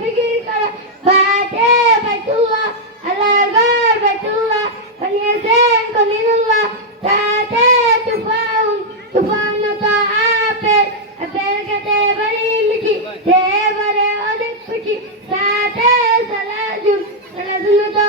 ফিকির করে বাতে বাইতুল্লাহ আল্লাহর ঘর বাইতুল্লাহ বানিয়েছেন খলিলুল্লাহ তাতে তুফান তো আপেল খেতে বড়ি মিঠি দেবরে অনেক খুশি তাতে সালাজুন তো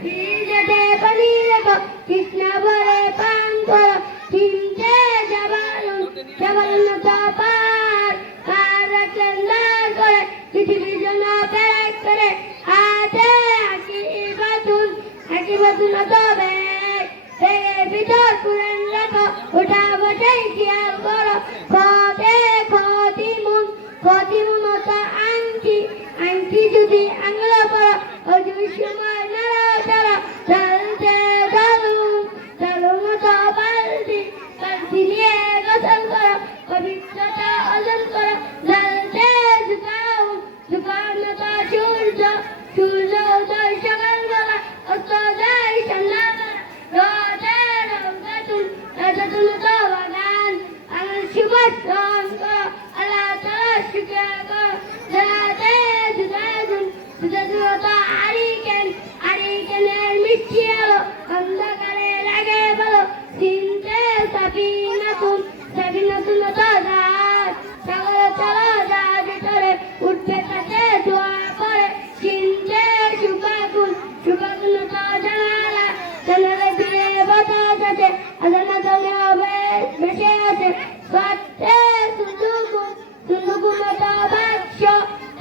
ফ্রিজেতে পানি রেখো কৃষ্ণা বলে পান করো চিনতে জাবালুন তো পার রাখলেন দাঁড় করে পৃথিবীর জন্য প্যারেক করে হাতে হাকিবাতুন তো ব্যাগ ভিতর কুরেন রাখো ওটা বটাই খেয়াল করো খতিমুন তো আংটি যদি আংলা করো ওই সময় নাড়া দালুম তো বালতি নিয়ে গোসল করো পবিত্রতা অর্জন করো জ্বলতে ঝুকাউন তো সূর্য উদয় সকালবেলা অস্ত যায় সন্ধ্যাবেলা রোজাতুন তো বাগান সুবাস গ্রহণ করো আল্লাহ তাআলা শুকরিয়া করো জ্বলতে ঝুকাউন তো আরিকেনের মিষ্টি আলো অন্ধকারে লাগে বলো চিনতে সাবিনাতুন তো জাহাজ সাগরে চলো জাহাজ চলে উঠবে তাতে দোয়া করে চিনতে শুকাকুন তো জানালা দিয়ে বাতাস আছে আজানা দলীয় বেশে আছে সত্যে সুন্দুকুন তো বাক্স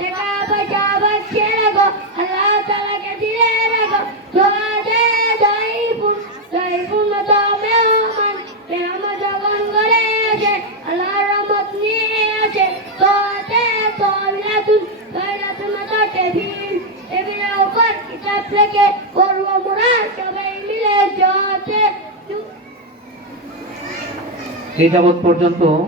টাকা পয়সা বাক্সে রাখো আল্লাহ তাআলাকে দিয়ে রাখো দোয়া দে দইফুন তো মেহমান যখন করে আছে আল্লাহর রহমত নিয়ে আছে তোতে তবিলাতুন তো টেবিলের উপর কিতাব রেখে করবো মোরা সবাই মিলে জতে এই যাবৎ পর্যন্ত